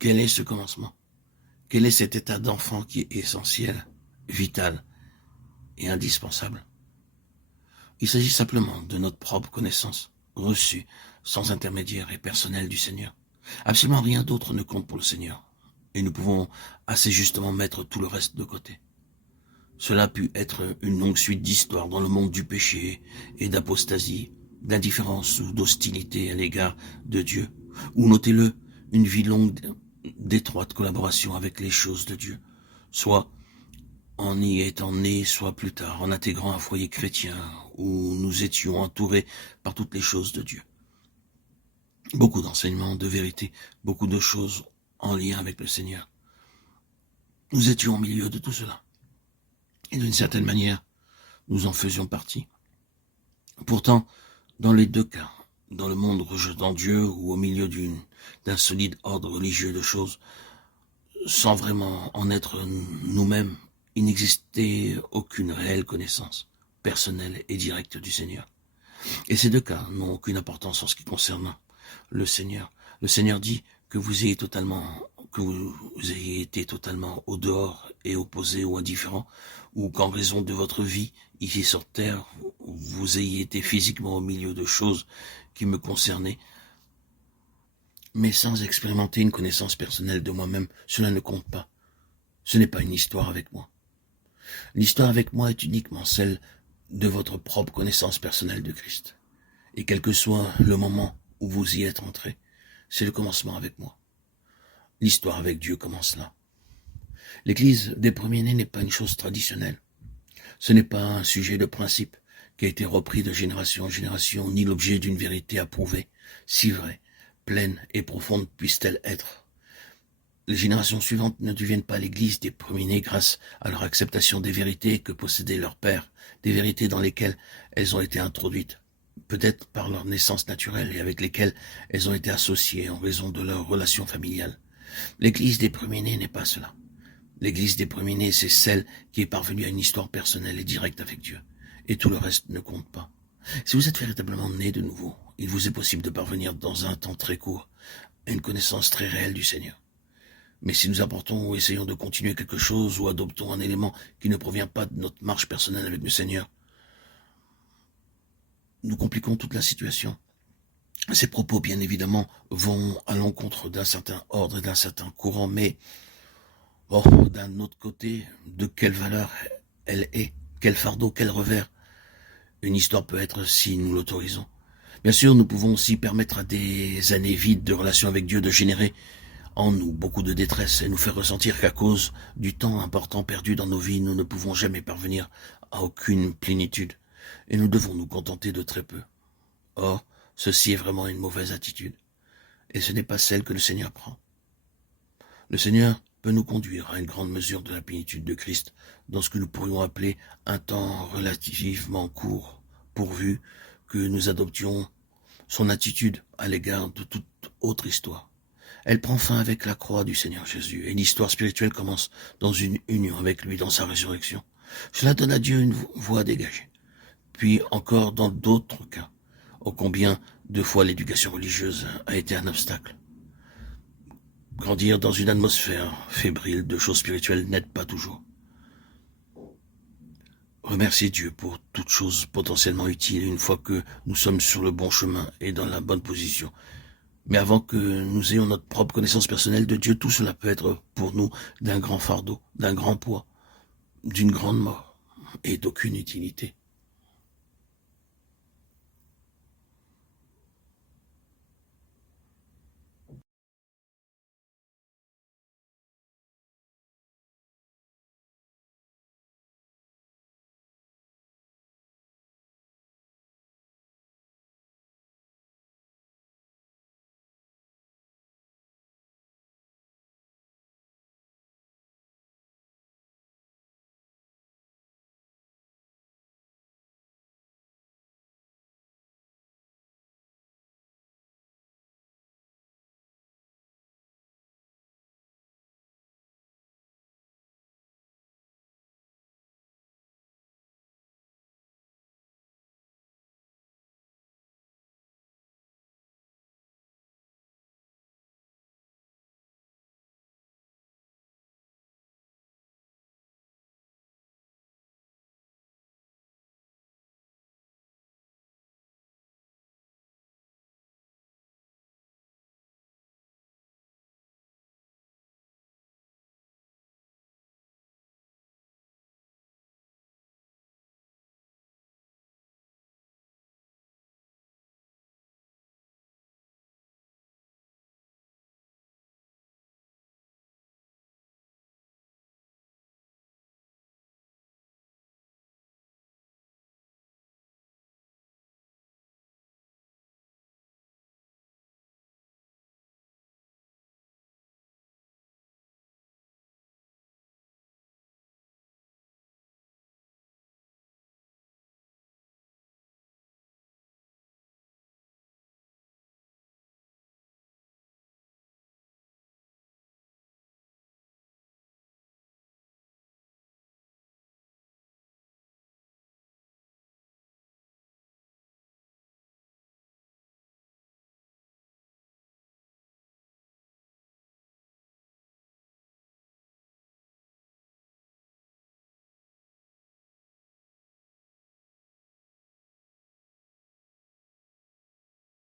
Quel est ce commencement? Quel est cet état d'enfant qui est essentiel, vital et indispensable? Il s'agit simplement de notre propre connaissance, reçue, sans intermédiaire et personnelle du Seigneur. Absolument rien d'autre ne compte pour le Seigneur, et nous pouvons assez justement mettre tout le reste de côté. Cela a pu être une longue suite d'histoires dans le monde du péché et d'apostasie, d'indifférence ou d'hostilité à l'égard de Dieu, ou notez-le, une vie longue d'étroite collaboration avec les choses de Dieu, soit en y étant nés, soit plus tard, en intégrant un foyer chrétien où nous étions entourés par toutes les choses de Dieu. Beaucoup d'enseignements, de vérités, beaucoup de choses en lien avec le Seigneur. Nous étions au milieu de tout cela. Et d'une certaine manière, nous en faisions partie. Pourtant, dans les deux cas, dans le monde rejetant Dieu ou au milieu d'un solide ordre religieux de choses, sans vraiment en être nous-mêmes, il n'existait aucune réelle connaissance personnelle et directe du Seigneur. Et ces deux cas n'ont aucune importance en ce qui concerne le Seigneur. Le Seigneur dit que vous ayez été totalement au dehors et opposé ou indifférent, ou qu'en raison de votre vie ici sur terre, vous ayez été physiquement au milieu de choses qui me concernaient, mais sans expérimenter une connaissance personnelle de moi-même, cela ne compte pas. Ce n'est pas une histoire avec moi. L'histoire avec moi est uniquement celle de votre propre connaissance personnelle de Christ. Et quel que soit le moment où vous y êtes entré, c'est le commencement avec moi. L'histoire avec Dieu commence là. L'Église des premiers-nés n'est pas une chose traditionnelle. Ce n'est pas un sujet de principe qui a été repris de génération en génération, ni l'objet d'une vérité approuvée, si vraie, pleine et profonde puisse-t-elle être. Les générations suivantes ne deviennent pas l'Église des premiers-nés grâce à leur acceptation des vérités que possédait leur père, des vérités dans lesquelles elles ont été introduites, peut-être par leur naissance naturelle et avec lesquelles elles ont été associées en raison de leur relation familiale. L'Église des premiers-nés n'est pas cela. L'Église des premiers-nés, c'est celle qui est parvenue à une histoire personnelle et directe avec Dieu. Et tout le reste ne compte pas. Si vous êtes véritablement né de nouveau, il vous est possible de parvenir dans un temps très court à une connaissance très réelle du Seigneur. Mais si nous apportons ou essayons de continuer quelque chose ou adoptons un élément qui ne provient pas de notre marche personnelle avec le Seigneur, nous compliquons toute la situation. Ces propos, bien évidemment, vont à l'encontre d'un certain ordre et d'un certain courant, mais d'un autre côté, de quelle valeur elle est, quel fardeau, quel revers une histoire peut être si nous l'autorisons. Bien sûr, nous pouvons aussi permettre à des années vides de relation avec Dieu de générer en nous beaucoup de détresse et nous faire ressentir qu'à cause du temps important perdu dans nos vies, nous ne pouvons jamais parvenir à aucune plénitude et nous devons nous contenter de très peu. Or, ceci est vraiment une mauvaise attitude et ce n'est pas celle que le Seigneur prend. Le Seigneur peut nous conduire à une grande mesure de la plénitude de Christ dans ce que nous pourrions appeler un temps relativement court, pourvu que nous adoptions son attitude à l'égard de toute autre histoire. Elle prend fin avec la croix du Seigneur Jésus, et l'histoire spirituelle commence dans une union avec lui dans sa résurrection. Cela donne à Dieu une voie dégagée. Puis encore dans d'autres cas, ô combien de fois l'éducation religieuse a été un obstacle. Grandir dans une atmosphère fébrile de choses spirituelles n'aide pas toujours. Remerciez Dieu pour toute chose potentiellement utile une fois que nous sommes sur le bon chemin et dans la bonne position. Mais avant que nous ayons notre propre connaissance personnelle de Dieu, tout cela peut être pour nous d'un grand fardeau, d'un grand poids, d'une grande mort et d'aucune utilité.